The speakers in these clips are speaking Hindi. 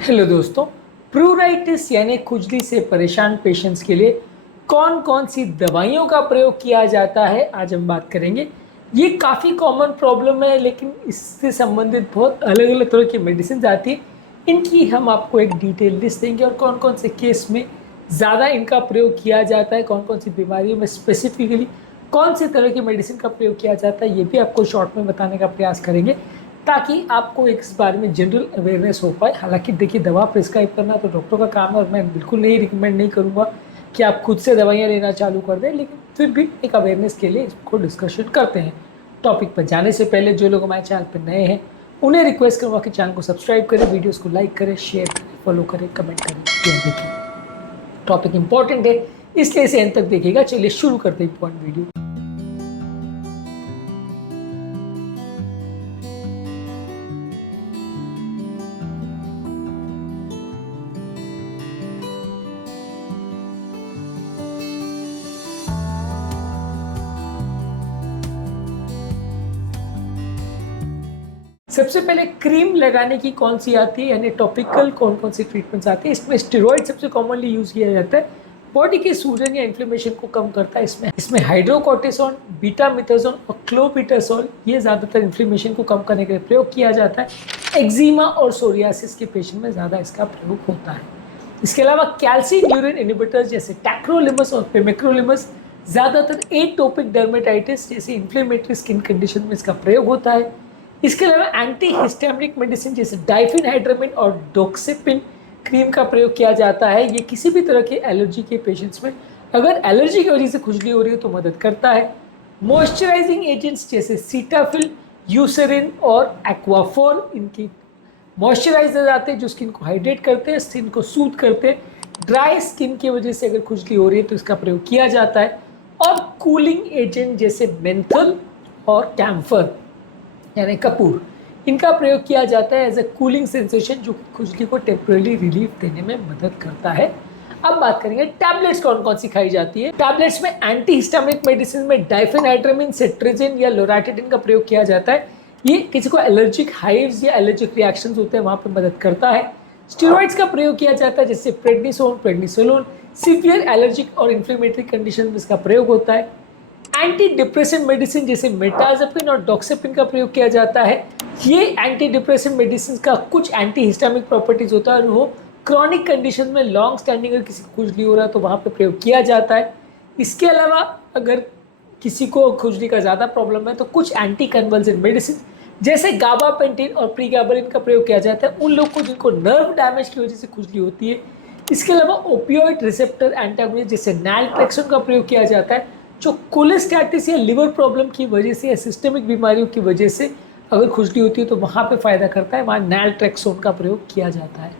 हेलो दोस्तों। प्रूराइटिस यानी खुजली से परेशान पेशेंट्स के लिए कौन कौन सी दवाइयों का प्रयोग किया जाता है, आज हम बात करेंगे। ये काफ़ी कॉमन प्रॉब्लम है, लेकिन इससे संबंधित बहुत अलग अलग तरह की मेडिसिन आती है। इनकी हम आपको एक डिटेल लिस्ट देंगे और कौन कौन से केस में ज़्यादा इनका प्रयोग किया जाता है, कौन कौन सी बीमारियों में स्पेसिफिकली कौन सी तरह की मेडिसिन का प्रयोग किया जाता है, ये भी आपको शॉर्ट में बताने का प्रयास करेंगे ताकि आपको इस बारे में जनरल अवेयरनेस हो पाए। हालांकि देखिए, दवा प्रिस्क्राइब करना तो डॉक्टर का काम है और मैं बिल्कुल नहीं रिकमेंड नहीं करूँगा कि आप खुद से दवाइयाँ लेना चालू कर दें, लेकिन फिर भी एक अवेयरनेस के लिए इसको डिस्कशन करते हैं। टॉपिक पर जाने से पहले जो लोग हमारे चैनल पर नए हैं उन्हें रिक्वेस्ट करूँगा कि चैनल को सब्सक्राइब करें, वीडियोस को लाइक करें, शेयर करें, फॉलो करें, कमेंट करें। देखिए, टॉपिक इंपॉर्टेंट है, इसलिए इसे अंत तक देखिएगा। चलिए शुरू करते हैं इंपॉर्टेंट वीडियो। सबसे पहले क्रीम लगाने की कौन सी आती है, यानी टॉपिकल कौन कौन सी ट्रीटमेंट्स आती है। इसमें स्टेरॉइड सबसे कॉमनली यूज किया जाता है, बॉडी के सूजन या इन्फ्लेमेशन को कम करता है। इसमें हाइड्रोकोर्टिसोन, बीटामिथाजोन और क्लोबिटासोल ये ज़्यादातर इन्फ्लेमेशन को कम करने के लिए प्रयोग किया जाता है। एक्जिमा और सोरियासिस के पेशेंट में ज़्यादा इसका प्रयोग होता है। इसके अलावा कैल्सिन्यूरिन इनहिबिटर्स जैसे टैक्रोलिमस और पेमेक्रोलिमस ज़्यादातर एटोपिक डर्मेटाइटिस जैसे इन्फ्लेमेटरी स्किन कंडीशन में इसका प्रयोग होता है। इसके अलावा एंटी हिस्टामिनिक मेडिसिन जैसे डाइफेनहाइड्रामिन और डोक्सिपिन क्रीम का प्रयोग किया जाता है। ये किसी भी तरह के एलर्जी के पेशेंट्स में अगर एलर्जी की वजह से खुजली हो रही है तो मदद करता है। मॉइस्चराइजिंग एजेंट्स जैसे सीटाफिल, यूसेरिन और एक्वाफोर इनकी मॉइस्चराइजर आते हैं जो स्किन को हाइड्रेट करते हैं, स्किन को सूद करते हैं। ड्राई स्किन की वजह से अगर खुजली हो रही है तो इसका प्रयोग किया जाता है। और कूलिंग एजेंट जैसे मेंथल और कैम्फर यानी कपूर, इनका प्रयोग किया जाता है एज ए कूलिंग सेंसेशन, जो खुजली को टेम्परेरी रिलीफ देने में मदद करता है। अब बात करेंगे टैबलेट्स कौन कौन सी खाई जाती है। टैबलेट्स में एंटी हिस्टामिनिक मेडिसिन में डाइफेनहाइड्रामिन, सेट्रिजिन या लोराटिडिन का प्रयोग किया जाता है। ये किसी को एलर्जिक हाइव्स या एलर्जिक रिएक्शंस होते हैं वहाँ पर मदद करता है। स्टेरॉइड्स का प्रयोग किया जाता है जैसे प्रेडनिसोन, प्रेडनिसोलोन। सीवियर एलर्जिक और इन्फ्लेमेटरी कंडीशन में इसका प्रयोग होता है। एंटी डिप्रेशन मेडिसिन जैसे मेटाजपिन और डॉक्सिपिन का प्रयोग किया जाता है। ये एंटी डिप्रेशन मेडिसिन का कुछ एंटी हिस्टामिक प्रॉपर्टीज होता है और वो क्रॉनिक कंडीशन में लॉन्ग स्टैंडिंग अगर किसी को खुजली हो रहा है तो वहाँ पे प्रयोग किया जाता है। इसके अलावा अगर किसी को खुजली का ज़्यादा प्रॉब्लम है तो कुछ एंटी कन्वल्सेंट मेडिसिन जैसे गाबापेंटिन और प्रीगाबलिन का प्रयोग किया जाता है उन लोगों को जिनको नर्व डैमेज की वजह से खुजली होती है। इसके अलावा ओपियोइड रिसेप्टर एंटागोनिस्ट जैसे नैलट्रेक्सोन का प्रयोग किया जाता है, जो कोलेस्टैटिस या लिवर प्रॉब्लम की वजह से या सिस्टमिक बीमारियों की वजह से अगर खुजली होती है तो वहाँ पे फ़ायदा करता है, वहाँ नैलट्रेक्सोन का प्रयोग किया जाता है।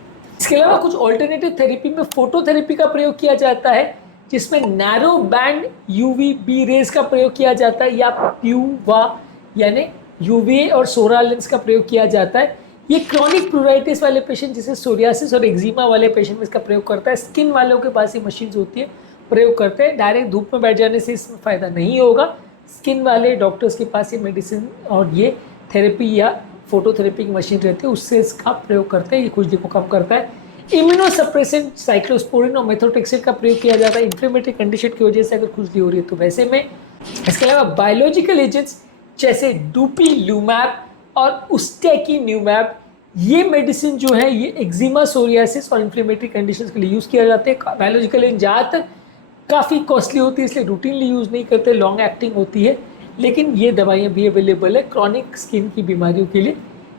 इसके अलावा कुछ ऑल्टरनेटिव थेरेपी में फोटोथेरेपी का प्रयोग किया जाता है, जिसमें नैरो बैंड यूवीबी रेज का प्रयोग किया जाता है या प्यूवा यानी यूवीए और सोलर लेंस का प्रयोग किया जाता है। ये क्रॉनिक प्लूराइटिस वाले पेशेंट जैसे सोरियासिस और एक्जिमा वाले पेशेंट में इसका प्रयोग करता है। स्किन वालों के पास ये मशीन्स होती है, प्रयोग करते हैं। डायरेक्ट धूप में बैठ जाने से इसमें फ़ायदा नहीं होगा। स्किन वाले डॉक्टर्स के पास ये मेडिसिन और ये थेरेपी या फोटोथेरेपी की मशीन रहती है, उससे इसका प्रयोग करते हैं। ये खुजली को कम करता है। इम्यूनोसप्रेसेंट साइक्लोस्पोरिन और मेथोट्रेक्सेट का प्रयोग किया जाता है इन्फ्लेमेटरी कंडीशन की वजह से अगर खुजली हो रही है तो वैसे में। इसके अलावा बायोलॉजिकल एजेंट्स जैसे डुपीलूमैब और उस्टेकिन्यूमैब ये मेडिसिन जो है ये एक्जिमा, सोरियासिस और इन्फ्लेमेटरी कंडीशंस के लिए यूज़ किया जाता है। बायोलॉजिकल एजेंट ज़्यादातर काफ़ी कॉस्टली होती है इसलिए रूटीनली यूज़ नहीं करते, लॉन्ग एक्टिंग होती है, लेकिन ये दवाइयाँ भी अवेलेबल है क्रॉनिक स्किन की बीमारियों के लिए।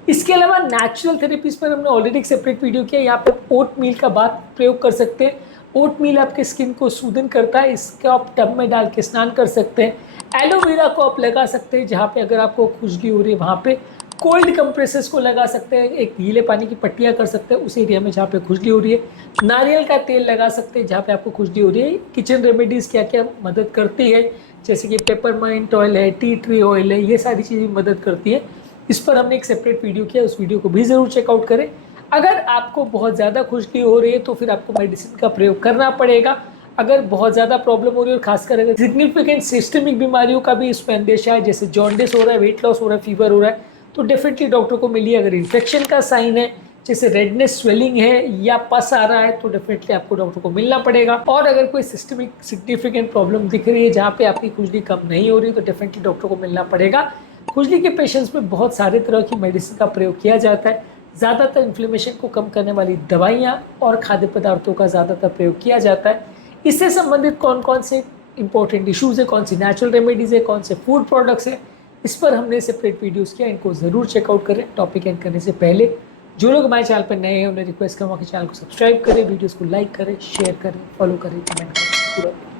इसके अलावा नेचुरल थेरेपीज पर हमने ऑलरेडी एक सेपरेट वीडियो किया, यहाँ पर ओट मील का बात प्रयोग कर सकते हैं। ओट मील आपके स्किन को सूदन करता है, इसके आप टब में डाल के स्नान कर सकते हैं। एलोवेरा को आप लगा सकते हैं जहाँ पे अगर आपको खुजली हो रही है वहाँ पे। कोल्ड कंप्रेसर्स को लगा सकते हैं, एक गीले पानी की पट्टियाँ कर सकते हैं उस एरिया में जहाँ पे खुजली हो रही है। नारियल का तेल लगा सकते हैं जहाँ पे आपको खुजली हो रही है। किचन रेमेडीज़ क्या क्या मदद करती है जैसे कि पेपरमाइंट ऑयल है, टी ट्री ऑयल है, ये सारी चीज़ें मदद करती है। इस पर हमने एक सेपरेट वीडियो किया, उस वीडियो को भी ज़रूर चेकआउट करें। अगर आपको बहुत ज़्यादा खुजली हो रही है तो फिर आपको मेडिसिन का प्रयोग करना पड़ेगा। अगर बहुत ज़्यादा प्रॉब्लम हो रही है और खासकर अगर सिग्निफिकेंट सिस्टमिक बीमारियों का भी इसमें अंदेशा है जैसे जॉन्डिस हो रहा है, वेट लॉस हो रहा है, फीवर हो रहा है, तो डेफिनेटली डॉक्टर को मिलिए। अगर इन्फेक्शन का साइन है जैसे रेडनेस, स्वेलिंग है या पस आ रहा है, तो डेफिनेटली आपको डॉक्टर को मिलना पड़ेगा। और अगर कोई सिस्टमिक सिग्निफिकेंट प्रॉब्लम दिख रही है जहाँ पे आपकी खुजली कम नहीं हो रही, तो डेफिनेटली डॉक्टर को मिलना पड़ेगा। खुजली के पेशेंट्स में बहुत सारे तरह की मेडिसिन का प्रयोग किया जाता है। ज़्यादातर इन्फ्लेमेशन को कम करने वाली दवाइयाँ और खाद्य पदार्थों का ज़्यादातर प्रयोग किया जाता है। इससे संबंधित कौन कौन से इंपॉर्टेंट इश्यूज़ है, कौन सी नेचुरल रेमेडीज़ है, कौन से फूड प्रोडक्ट्स है, इस पर हमने सेपरेट वीडियोस किया, इनको ज़रूर चेकआउट करें। टॉपिक एंड करने से पहले जो लोग हमारे चैनल पर नए हैं उन्हें रिक्वेस्ट करूँगा कि चैनल को सब्सक्राइब करें, वीडियोस को लाइक करें, शेयर करें, फॉलो करें, कमेंट करें। पूरा